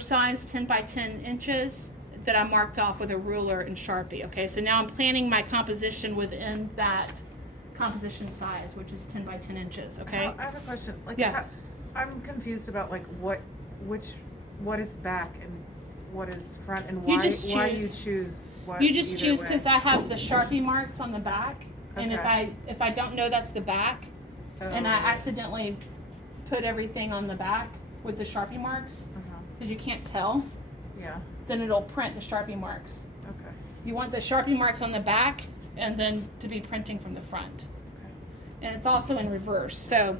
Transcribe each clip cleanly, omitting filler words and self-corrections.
size 10 by 10 inches that I marked off with a ruler and Sharpie. Okay, so now I'm planning my composition within that composition size, which is 10 by 10 inches. Okay. I have a question. Like, Yeah. I'm confused about like what is back and what is front, and You why just why you choose. choose what. You just either choose way. because I have the Sharpie marks on the back, and Okay. if I don't know that's the back, and I Oh. accidentally put everything on the back with the Sharpie marks, because you can't tell, Yeah. then it'll print the Sharpie marks. Okay. You want the Sharpie marks on the back and then to be printing from the front. Okay. And it's also in reverse. So,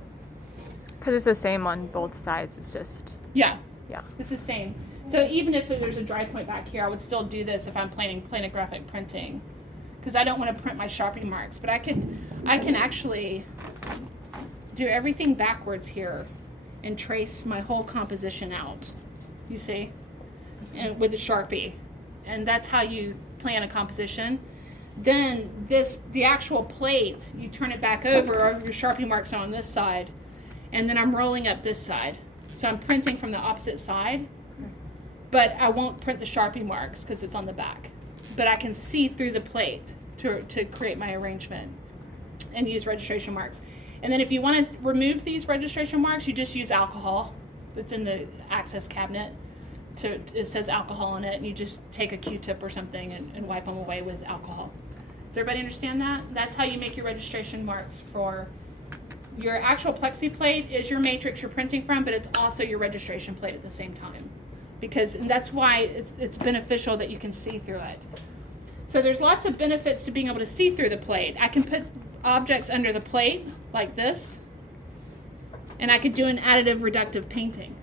Because it's the same on both sides. It's just, yeah, yeah. it's the same. So even if there's a dry point back here, I would still do this if I'm planning planographic printing, because I don't want to print my Sharpie marks. But I can actually do everything backwards here and trace my whole composition out. You see? And with the Sharpie. And that's how you plan a composition. Then the actual plate, you turn it back over, or your Sharpie marks are on this side, and then I'm rolling up this side. So I'm printing from the opposite side, but I won't print the Sharpie marks because it's on the back. But I can see through the plate to create my arrangement and use registration marks. And then if you want to remove these registration marks, you just use alcohol that's in the access cabinet. It says alcohol on it, and you just take a Q-tip or something and wipe them away with alcohol. Does everybody understand that? That's how you make your registration marks for your actual plexi plate. Is your matrix you're printing from, but it's also your registration plate at the same time, and that's why it's beneficial that you can see through it. So there's lots of benefits to being able to see through the plate. I can put objects under the plate like this, and I could do an additive reductive painting.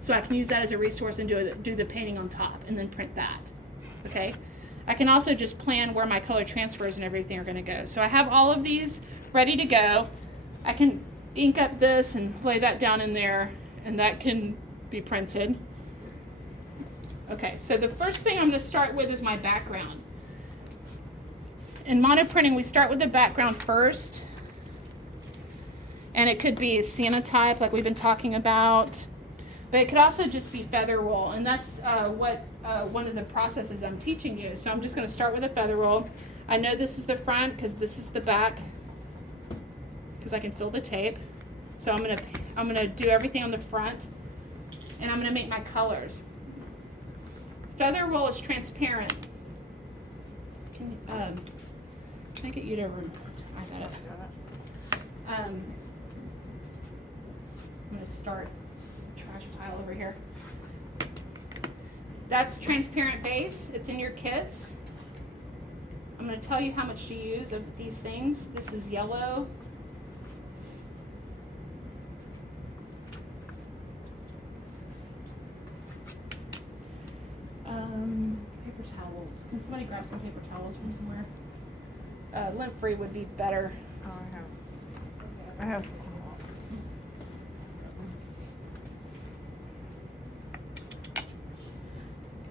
So I can use that as a resource and do the painting on top and then print that. Okay. I can also just plan where my color transfers and everything are going to go. So I have all of these ready to go. I can ink up this and lay that down in there, and that can be printed. Okay, so the first thing I'm going to start with is my background. In monoprinting, we start with the background first. And it could be cyanotype, like we've been talking about. But it could also just be feather roll, and that's one of the processes I'm teaching you. So I'm just going to start with a feather roll. I know this is the front because this is the back, because I can feel the tape. So I'm gonna do everything on the front, and I'm gonna make my colors. Feather roll is transparent. Can I get you to? I got it. I'm gonna start. Trash pile over here. That's transparent base. It's in your kits. I'm going to tell you how much to use of these things. This is yellow. Paper towels. Can somebody grab some paper towels from somewhere? Lint-free would be better. Oh, I have some.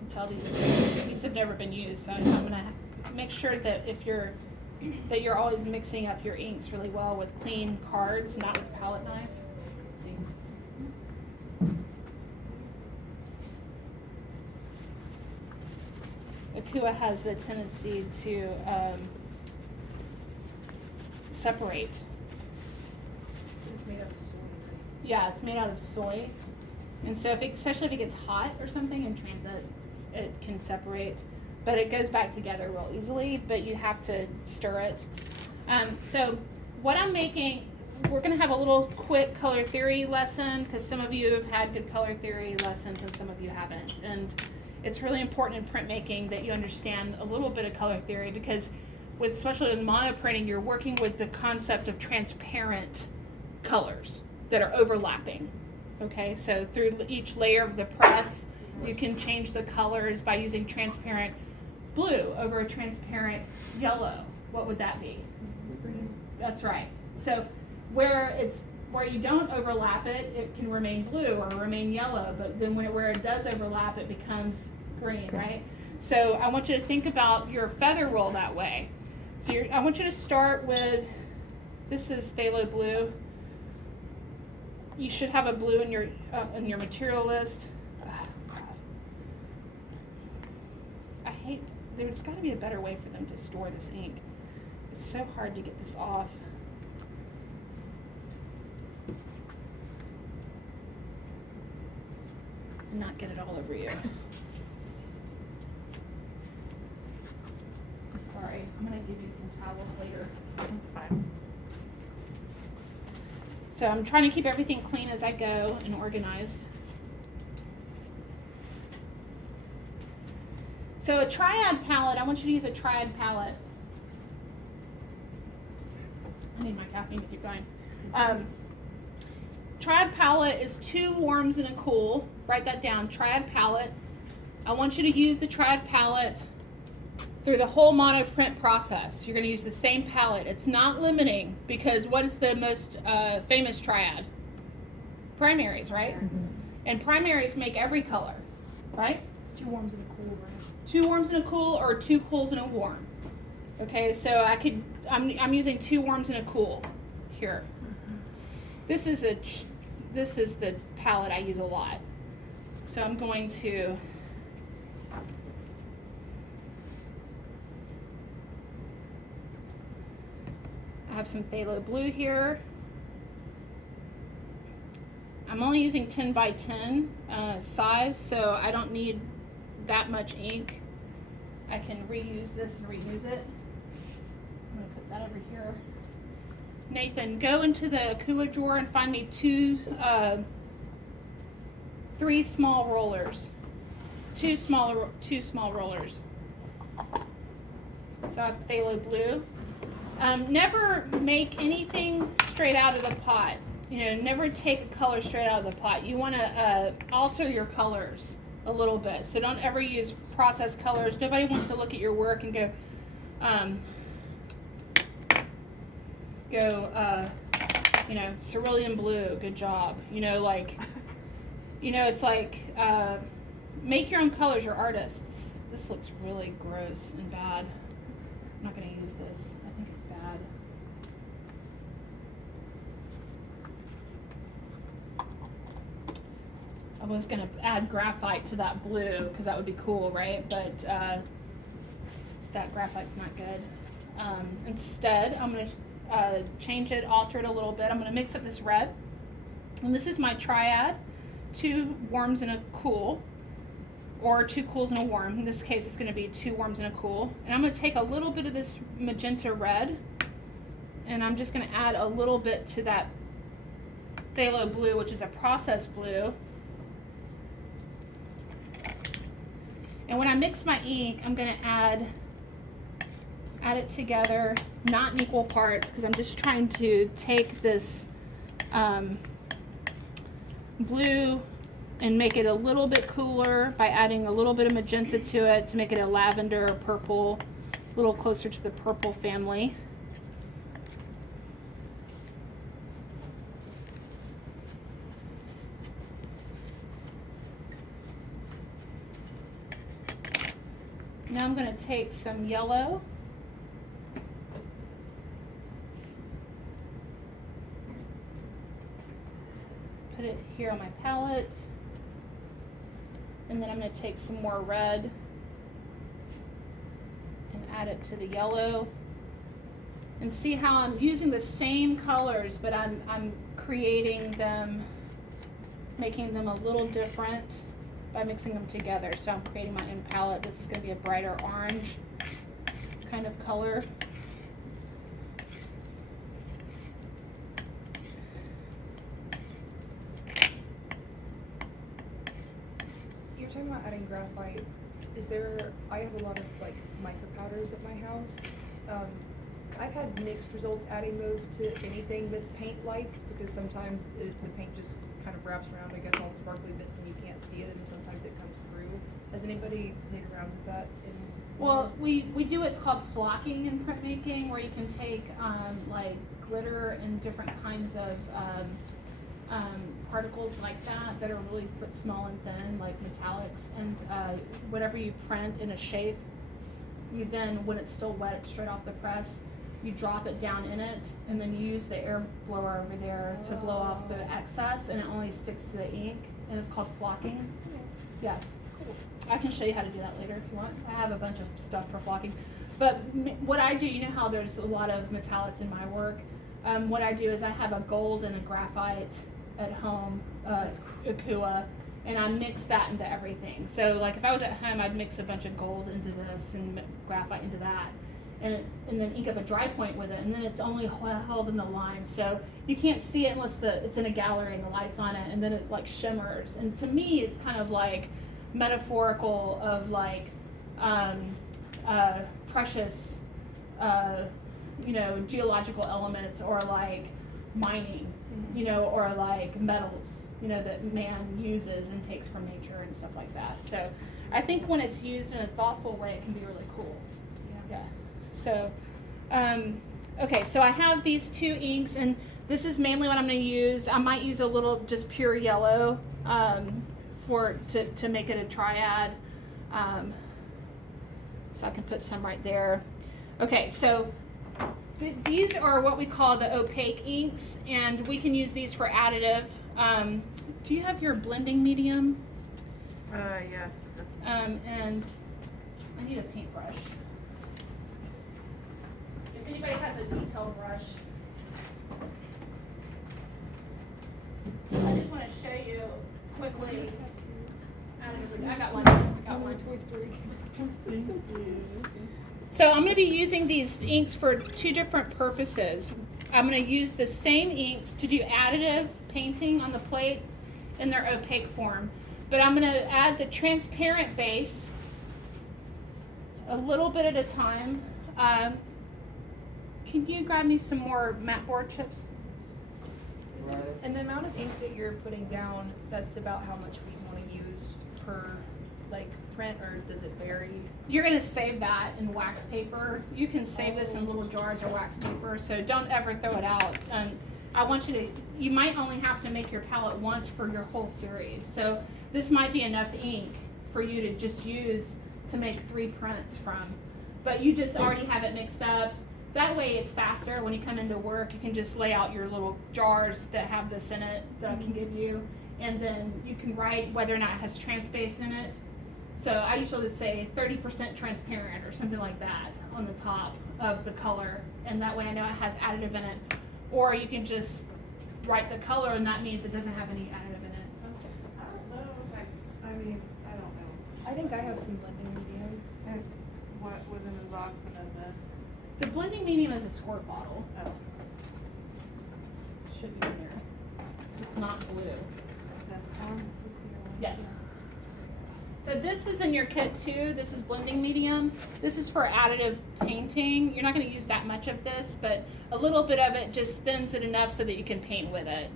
Tell these have never been used, so I'm gonna make sure that you're always mixing up your inks really well with clean cards, not with palette knife. Thanks. Akua has the tendency to separate. It's made out of soy. Yeah, it's made out of soy, and so especially if it gets hot or something in transit, it can separate, but it goes back together real easily, but you have to stir it. So what I'm making, we're going to have a little quick color theory lesson, because some of you have had good color theory lessons and some of you haven't. And it's really important in printmaking that you understand a little bit of color theory, because especially in monoprinting, you're working with the concept of transparent colors that are overlapping. Okay, so through each layer of the press, you can change the colors by using transparent blue over a transparent yellow. What would that be? Green. That's right. So where you don't overlap it, it can remain blue or remain yellow, but then where it does overlap, it becomes green, right? So I want you to think about your feather roll that way. So I want you to start with, this is phthalo blue. You should have a blue in your material list. there's got to be a better way for them to store this ink. It's so hard to get this off. And not get it all over you. I'm sorry. I'm going to give you some towels later. That's fine. So I'm trying to keep everything clean as I go and organized. So a triad palette, I want you to use a triad palette. I need my caffeine to keep going. Triad palette is 2 warms and a cool. Write that down, triad palette. I want you to use the triad palette through the whole monoprint process. You're going to use the same palette. It's not limiting because what is the most famous triad? Primaries, right? Mm-hmm. And primaries make every color, right? 2 warms and a cool, right? 2 warms and a cool, or 2 cools and a warm. Okay, so I'm using 2 warms and a cool here. This is the palette I use a lot. So I'm going to I have some phthalo blue here. I'm only using 10 by 10 size, so I don't need that much ink. I can reuse this and reuse it. I'm gonna put that over here. Nathan, go into the Akua drawer and find me 3 small rollers. 2 small rollers. So I have phthalo blue. Never make anything straight out of the pot. You know, never take a color straight out of the pot. You want to alter your colors a little bit. So don't ever use processed colors. Nobody wants to look at your work and go, you know, cerulean blue, good job. You know, like, you know, it's like, make your own colors, you're artists. This looks really gross and bad. I'm not going to use this. I think it's bad. I was going to add graphite to that blue because that would be cool, right? But that graphite's not good. Instead, I'm going to change it, alter it a little bit. I'm going to mix up this red. And this is my triad, 2 warms and a cool, or 2 cools and a warm. In this case, it's going to be 2 warms and a cool. And I'm going to take a little bit of this magenta red, and I'm just going to add a little bit to that phthalo blue, which is a processed blue. And when I mix my ink, I'm going to add it together, not in equal parts, because I'm just trying to take this blue and make it a little bit cooler by adding a little bit of magenta to it to make it a lavender or purple, a little closer to the purple family. Now I'm going to take some yellow. Put it here on my palette. And then I'm going to take some more red and add it to the yellow. And see how I'm using the same colors, but I'm creating them, making them a little different by mixing them together. So I'm creating my own palette. This is going to be a brighter orange kind of color. You're talking about adding graphite. I have a lot of like micro powders at my house. I've had mixed results adding those to anything that's paint-like because sometimes the paint just kind of wraps around, I guess, all the sparkly bits and you can't see it, and sometimes it comes through. Has anybody played around with that? Well, we do what's called flocking in printmaking, where you can take like glitter and different kinds of particles like that are really small and thin, like metallics, and whatever you print in a shape, you then, when it's still wet straight off the press, you drop it down in it, and then you use the air blower over there to blow off the excess, and it only sticks to the ink, and it's called flocking. Yeah. Cool. I can show you how to do that later if you want. I have a bunch of stuff for flocking. But what I do, you know how there's a lot of metallics in my work? What I do is I have a gold and a graphite at home, Akua, and I mix that into everything. So like if I was at home, I'd mix a bunch of gold into this and graphite into that. And then ink up a dry point with it, and then it's only held in the line, so you can't see it unless it's in a gallery and the light's on it, and then it's like shimmers. And to me, it's kind of like metaphorical of like precious, geological elements, or like mining, or like metals, that man uses and takes from nature and stuff like that. So I think when it's used in a thoughtful way, it can be really cool. Yeah. So, okay, so I have these two inks, and this is mainly what I'm going to use. I might use a little just pure yellow to make it a triad. So I can put some right there. Okay, so these are what we call the opaque inks, and we can use these for additive. Do you have your blending medium? Yeah. And I need a paintbrush. If anybody has a detailed brush, I just want to show you quickly. I got one. I got one. Toy Story. So I'm going to be using these inks for two different purposes. I'm going to use the same inks to do additive painting on the plate in their opaque form. But I'm going to add the transparent base a little bit at a time. Can you grab me some more matte board chips? And the amount of ink that you're putting down, that's about how much we want to use per like print, or does it vary? You're going to save that in wax paper. You can save this in little jars or wax paper, so don't ever throw it out. And I want you might only have to make your palette once for your whole series. So this might be enough ink for you to just use to make 3 prints from. But you just already have it mixed up. That way it's faster. When you come into work, you can just lay out your little jars that have this in it that I can give you. And then you can write whether or not it has transpace in it. So I usually say 30% transparent or something like that on the top of the color. And that way I know it has additive in it. Or you can just write the color, and that means it doesn't have any additive in it. I don't know if I don't know. I think I have some blending medium. What was in the box and then this? The blending medium is a squirt bottle. Oh, Should be in there. It's not blue. this one? Yes. So this is in your kit too. This is blending medium. This is for additive painting. You're not going to use that much of this, but a little bit of it just thins it enough so that you can paint with it.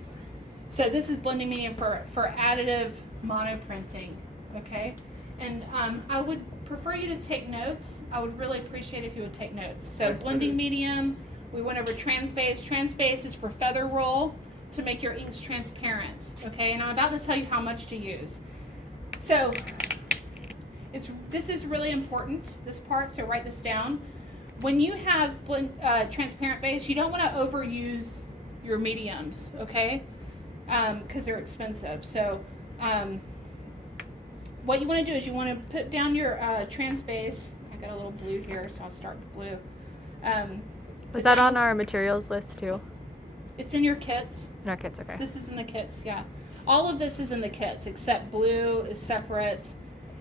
So this is blending medium for additive mono printing, okay? And I would prefer you to take notes. I would really appreciate if you would take notes. So blending medium, we went over transpace. Transpace is for feather roll to make your inks transparent, okay? And I'm about to tell you how much to use. So this is really important, this part, so write this down. When you have transparent base, you don't want to overuse your mediums, okay? Because they're expensive. So what you want to do is you want to put down your trans base. I got a little blue here, so I'll start with blue. Was that on our materials list too? It's in your kits. In our kits, okay. This is in the kits, yeah. All of this is in the kits, except blue is separate.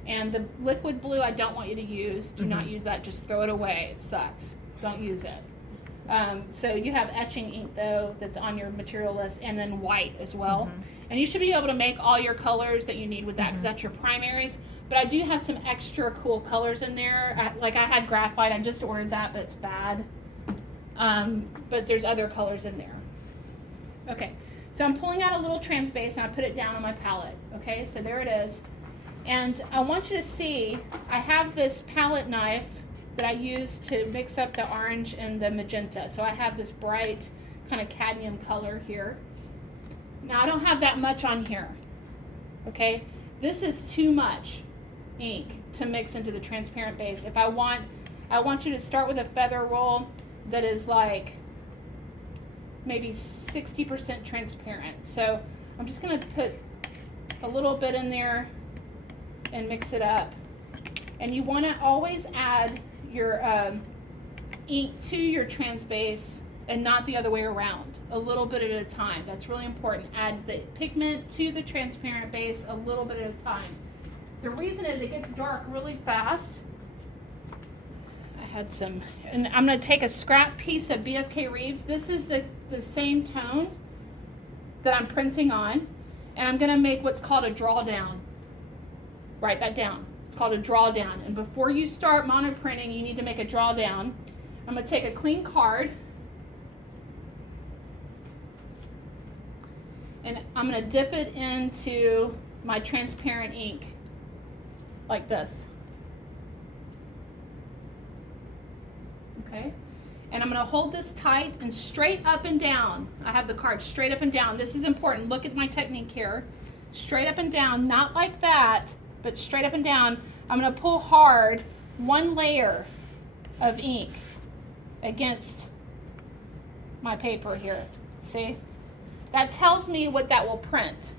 And the liquid blue I don't want you to use. Do not use that. Just throw it away. It sucks. Don't use it. So you have etching ink, though, that's on your material list, and then white as well. And you should be able to make all your colors that you need with that, because that's your primaries. But I do have some extra cool colors in there. I had graphite. I just ordered that, but it's bad. But there's other colors in there. Okay. So I'm pulling out a little trans base, and I put it down on my palette. Okay, so there it is. And I want you to see, I have this palette knife that I use to mix up the orange and the magenta. So I have this bright kind of cadmium color here. Now I don't have that much on here. Okay, this is too much ink to mix into the transparent base. If I want you to start with a feather roll that is like maybe 60% transparent. So I'm just going to put a little bit in there and mix it up. And you want to always add your ink to your trans base and not the other way around, a little bit at a time. That's really important. Add the pigment to the transparent base a little bit at a time. The reason is it gets dark really fast. I had some, and I'm going to take a scrap piece of BFK Reeves. This is the same tone that I'm printing on, and I'm going to make what's called a drawdown. Write that down. It's called a drawdown. And before you start monoprinting, you need to make a drawdown. I'm going to take a clean card, and I'm going to dip it into my transparent ink like this. Okay? And I'm going to hold this tight and straight up and down. I have the card straight up and down. This is important. Look at my technique here. Straight up and down, not like that, but straight up and down. I'm going to pull hard one layer of ink against my paper here. See? That tells me what that will print.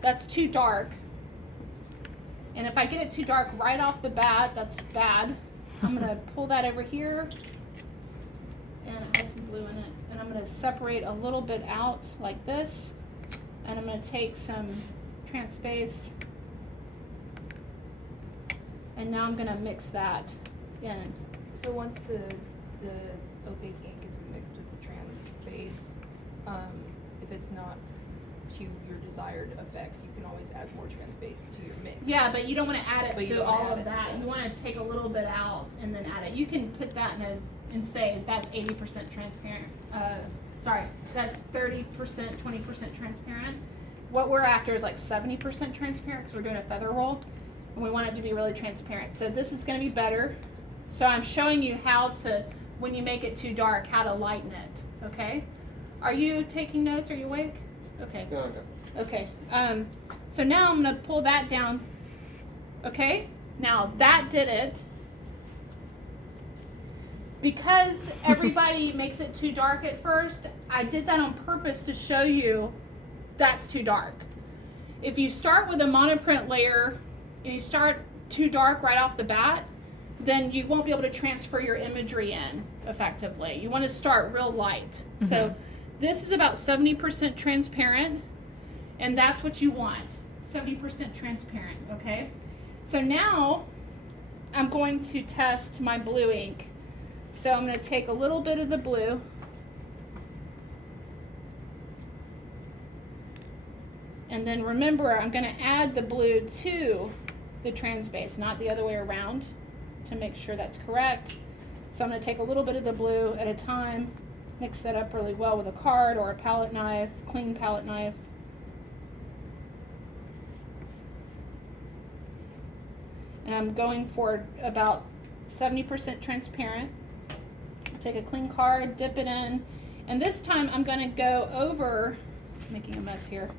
That's too dark. And if I get it too dark right off the bat, that's bad. I'm going to pull that over here and add some blue in it. And I'm going to separate a little bit out like this. And I'm going to take some Transpace. And now I'm going to mix that in. So once the opaque ink is mixed with the trans base, if it's not to your desired effect, you can always add more trans base to your mix. Yeah, but you don't want to add it But you to don't wanna all add of it to that. that. You want to take a little bit out and then add it. You can put that and say that's 80% transparent. Sorry, that's 30%, 20% transparent. What we're after is like 70% transparent because we're doing a feather roll, and we want it to be really transparent. So this is going to be better. So I'm showing you how to, when you make it too dark, how to lighten it. Okay? Are you taking notes? Are you awake? Okay. Yeah, okay. Okay. So now I'm going to pull that down. Okay? Now that did it. Because everybody makes it too dark at first, I did that on purpose to show you that's too dark. If you start with a monoprint layer and you start too dark right off the bat, then you won't be able to transfer your imagery in effectively. You want to start real light. Mm-hmm. So this is about 70% transparent, and that's what you want, 70% transparent, okay? So now I'm going to test my blue ink. So I'm going to take a little bit of the blue, and then remember I'm going to add the blue to the trans base, not the other way around, to make sure that's correct. So I'm going to take a little bit of the blue at a time, mix that up really well with a card or a palette knife, clean palette knife. And I'm going for about 70% transparent. Take a clean card, dip it in, and this time I'm going to go over, making a mess here,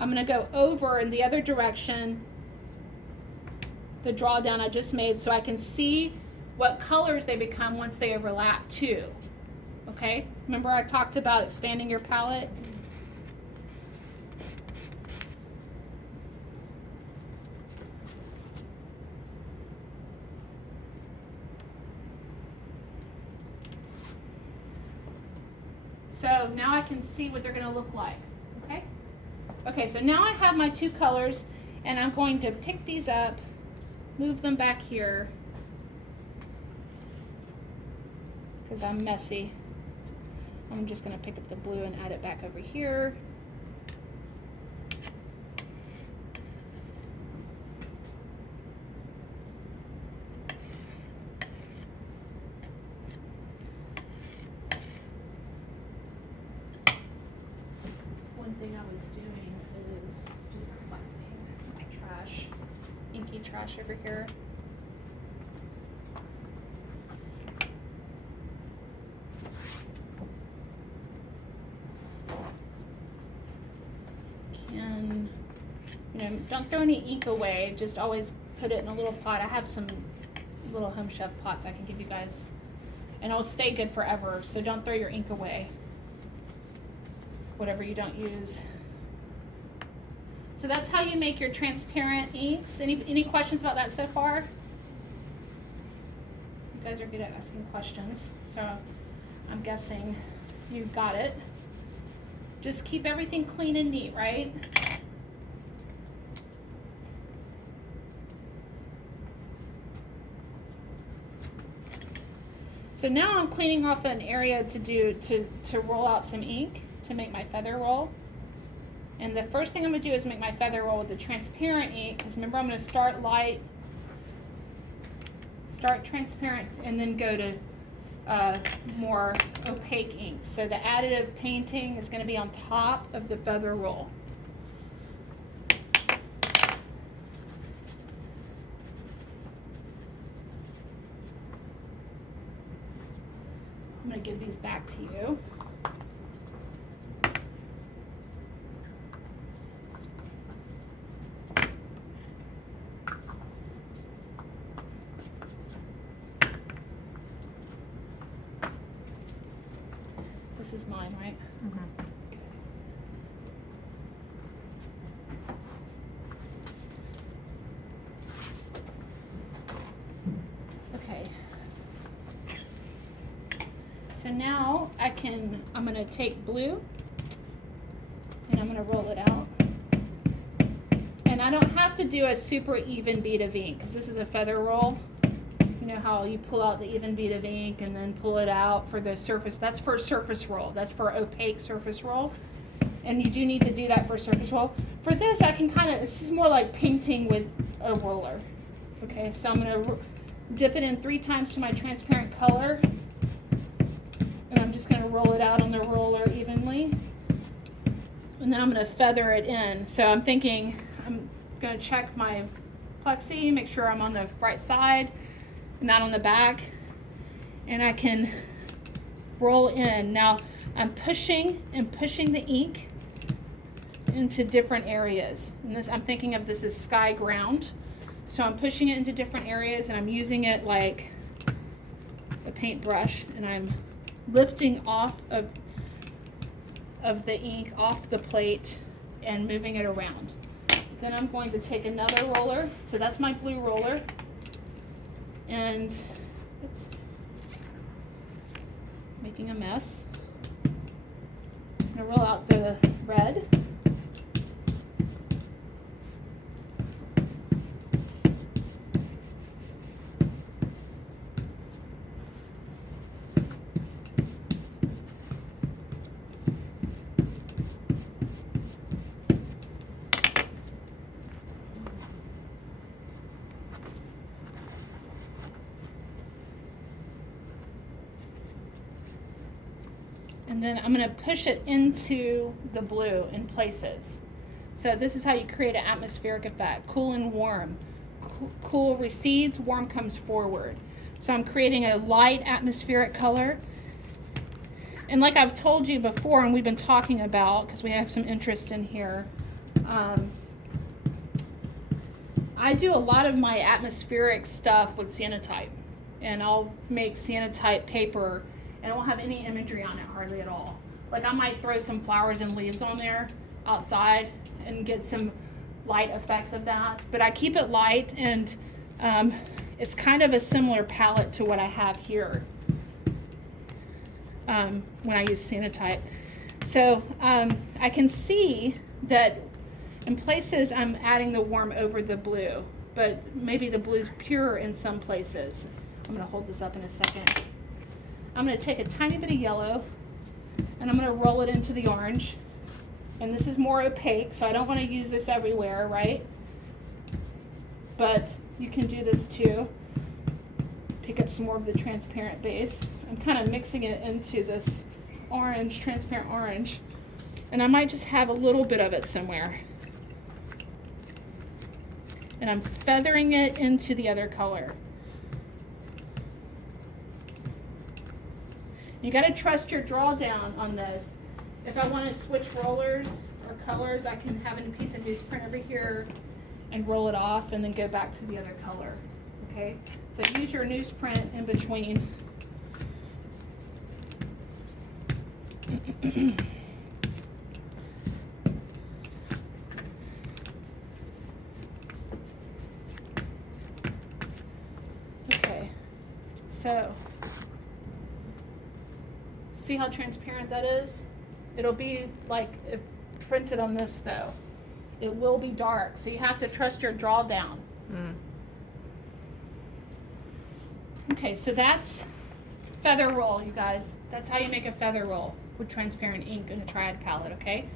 I'm going to go over in the other direction, the drawdown I just made, so I can see what colors they become once they overlap too. Okay? Remember I talked about expanding your palette? So now I can see what they're going to look like. Okay? Okay, so now I have my two colors, and I'm going to pick these up, move them back here, because I'm messy. I'm just going to pick up the blue and add it back over here. One thing I was doing is just collecting my trash, inky trash over here. Don't throw any ink away, just always put it in a little pot. I have some little Home Chef pots I can give you guys, and it'll stay good forever, so don't throw your ink away, whatever you don't use. So that's how you make your transparent inks. Any questions about that so far? You guys are good at asking questions, so I'm guessing you got it. Just keep everything clean and neat, right? So now I'm cleaning off an area to roll out some ink to make my feather roll. And the first thing I'm going to do is make my feather roll with the transparent ink, because remember I'm going to start light, start transparent, and then go to more opaque ink. So the additive painting is going to be on top of the feather roll. I'm going to give these back to you. This is mine, right? Mhm. Okay. So now I'm going to take blue and I'm going to roll it out. And I don't have to do a super even bead of ink because this is a feather roll. You know how you pull out the even bead of ink and then pull it out for the surface. That's for a surface roll. That's for opaque surface roll. And you do need to do that for surface roll. For this, I can this is more like painting with a roller. Okay, so I'm going to dip it in 3 times to my transparent color. And I'm just going to roll it out on the roller evenly. And then I'm going to feather it in. So I'm thinking I'm going to check my plexi, make sure I'm on the right side, not on the back. And I can roll in. Now I'm pushing the ink into different areas. And this, I'm thinking of this as sky ground. So I'm pushing it into different areas and I'm using it like a paintbrush, and I'm lifting off of the ink off the plate and moving it around. Then I'm going to take another roller. So that's my blue roller. And oops, making a mess. I'm going to roll out the red. And then I'm going to push it into the blue in places. So this is how you create an atmospheric effect. Cool and warm. Cool recedes, warm comes forward. So I'm creating a light atmospheric color. And like I've told you before, and we've been talking about, because we have some interest in here, I do a lot of my atmospheric stuff with cyanotype. And I'll make cyanotype paper, and it won't have any imagery on it hardly at all. Like I might throw some flowers and leaves on there outside and get some light effects of that. But I keep it light, and it's kind of a similar palette to what I have here when I use cyanotype. So I can see that in places I'm adding the warm over the blue, but maybe the blue's pure in some places. I'm going to hold this up in a second. I'm going to take a tiny bit of yellow and I'm going to roll it into the orange. And this is more opaque, so I don't want to use this everywhere, right? But you can do this too. Pick up some more of the transparent base. I'm kind of mixing it into this orange, transparent orange. And I might just have a little bit of it somewhere. And I'm feathering it into the other color. You got to trust your drawdown on this. If I want to switch rollers or colors, I can have a piece of newsprint over here and roll it off and then go back to the other color. Okay? So use your newsprint in between. So, see how transparent that is? It'll be like printed on this though. It will be dark, so you have to trust your draw down. Okay, so that's feather roll, you guys. That's how you make a feather roll with transparent ink in a triad palette, okay?